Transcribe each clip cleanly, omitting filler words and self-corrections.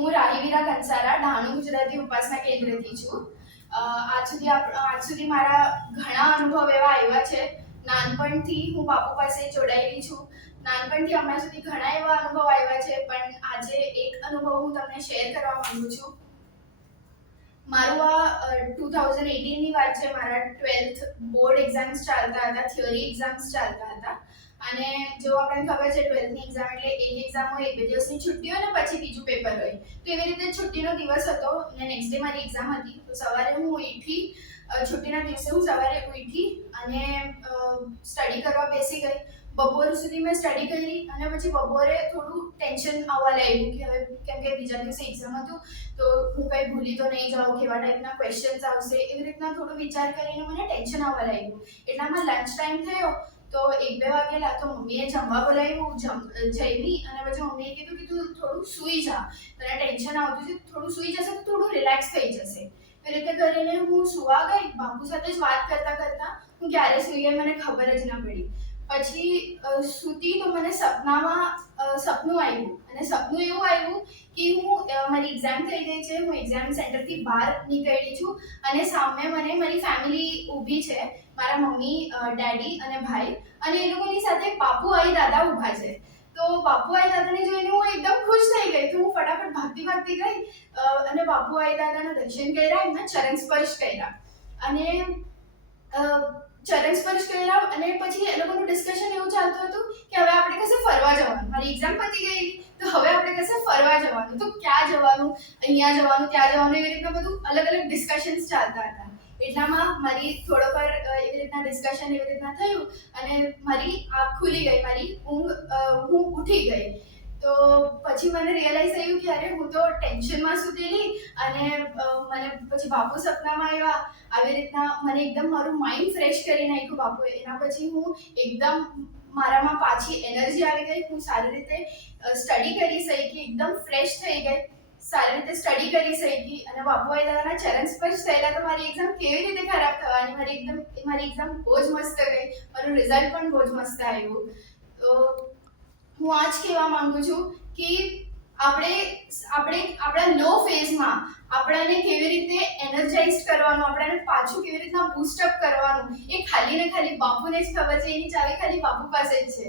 હું રાહીવીરા કંસારા ડાણુ ગુજરાતી ઉપાસના કેન્દ્રથી છું. આજ સુધી મારા ઘણા અનુભવ એવા આવ્યા છે. નાનપણથી હું બાપુ પાસે જોડાયેલી છું. નાનપણથી હમણાં સુધી ઘણા એવા અનુભવ આવ્યા છે, પણ આજે એક અનુભવ હું તમને શેર કરવા માંગુ છું. મારું આ 2018ની વાત છે. મારા 12th બોર્ડ એક્ઝામ્સ ચાલતા હતા, થિયરી એક્ઝામ્સ ચાલતા હતા. અને જો આપણને ખબર છે 12થની એક્ઝામ એટલે એક એક્ઝામ હોય, 2 દિવસની છુટ્ટી હોય ને પછી બીજું પેપર હોય. તો એવી રીતે છુટ્ટીનો દિવસ હતો અને નેક્સ્ટ ડે મારી એક્ઝામ હતી. તો સવારે હું ઉઠી, છુટ્ટીના દિવસે હું સવારે ઉઠી અને સ્ટડી કરવા બેસી ગઈ. બપોર સુધી મેં સ્ટડી કરી અને પછી બપોરે થોડું ટેન્શન આવવા લાગ્યું કે હવે કેમ કે બીજા દિવસે એક્ઝામ હતું તો હું કંઈ ભૂલી તો નહીં જાઉં, કેવા ટાઈપના ક્વેશ્ચન્સ આવશે, એવી રીતના થોડું વિચાર કરીને મને ટેન્શન આવવા લાગ્યું. એટલામાં લંચ ટાઈમ થયો તો 1-2 વાગેલા. તો મમ્મીએ જમવા બોલાવ્યું, જમી અને પછી મમ્મીએ કીધું કે તું થોડું સૂઈ જા, તને ટેન્શન આવતું છે, થોડું સૂઈ જશે તો થોડું રિલેક્સ થઈ જશે. એ રીતે કરીને હું સુવા ગઈ. બાપુ સાથે જ વાત કરતા કરતા હું ક્યારે સૂઈ ગઈ મને ખબર જ ના પડી. પછી સૂતી તો મને સપનામાં સપનું આવ્યું અને સપનું એવું આવ્યું કે હું મારી એક્ઝામ થઈ ગઈ છે, હું એક્ઝામ સેન્ટરથી બહાર નીકળી છું અને સામે મને મારી ફેમિલી ઊભી છે, મારા મમ્મી, ડેડી અને ભાઈ, અને એ લોકોની સાથે બાપુ આઈ દાદા ઊભા છે. તો બાપુ આઈ દાદાને જોઈને હું એકદમ ખુશ થઈ ગઈ. તો હું ફટાફટ ભાગતી ગઈ અને બાપુ આઈ દાદાના દર્શન કર્યા, એમના ચરણ સ્પર્શ કર્યા અને ચરણ સ્પર્શ કર્યા. અને પછી એ લોકોનું ડિસ્કશન એવું ચાલતું હતું કે હવે આપણે કશે ફરવા જવાનું. મારી એક્ઝામ પતી ગઈ તો હવે આપણે કશે ફરવા જવાનું. તો ક્યાં જવાનું, અહીંયા જવાનું, ત્યાં જવાનું, એવી રીતના બધું અલગ અલગ ડિસ્કશન્સ ચાલતા હતા. એટલામાં મારી થોડોક વાર એવી રીતના ડિસ્કશન એવી રીતના થયું અને મારી આંખ ખુલી ગઈ, મારી હું ઉઠી ગઈ. તો પછી મને રિયલાઇઝ થયું કે અરે હું તો ટેન્શનમાં સૂતેલી અને મને પછી બાપુ સપનામાં આવ્યા. આવી રીતના મને એકદમ મારું માઇન્ડ ફ્રેશ કરી નાખ્યું બાપુએ. એના પછી હું એકદમ મારામાં પાછી એનર્જી આવી ગઈ. હું સારી રીતે સ્ટડી કરી શકી, એકદમ ફ્રેશ થઈ ગઈ, સારી રીતે સ્ટડી કરી શકી અને બાપુ આઈ દાદાના ચરણ સ્પર્શ થયેલા તો મારી એક્ઝામ કેવી રીતે ખરાબ થવાની. મારી એક્ઝામ બહુ જ મસ્ત ગઈ, મારું રિઝલ્ટ પણ બહુ જ મસ્ત આવ્યું. તો હું આ જ કહેવા માંગુ છું કે આપણે આપણા લો ફેઝમાં આપણાને કેવી રીતે એનર્જાઇઝ કરવાનું, આપણાને પાછું કેવી રીતના બૂસ્ટઅપ કરવાનું, એ ખાલી ને ખાલી બાપુને જ ખબર છે. એની ચાવી ખાલી બાપુ પાસે જ છે.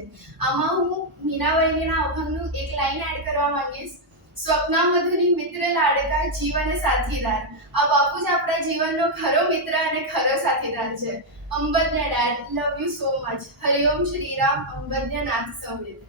આમાં હું મીનાબાઈના અભંગનું એક લાઈન એડ કરવા માંગીશ. સ્વપ્નામધુની મિત્ર લાડકા, જીવન સાથીદાર. આ બાપુ જ આપણા જીવનનો ખરો મિત્ર અને ખરો સાથીદાર છે. અંબદ્ય dad, love you so much. Hariom Shriram. અંબદ્ય નાથ સંવેદ.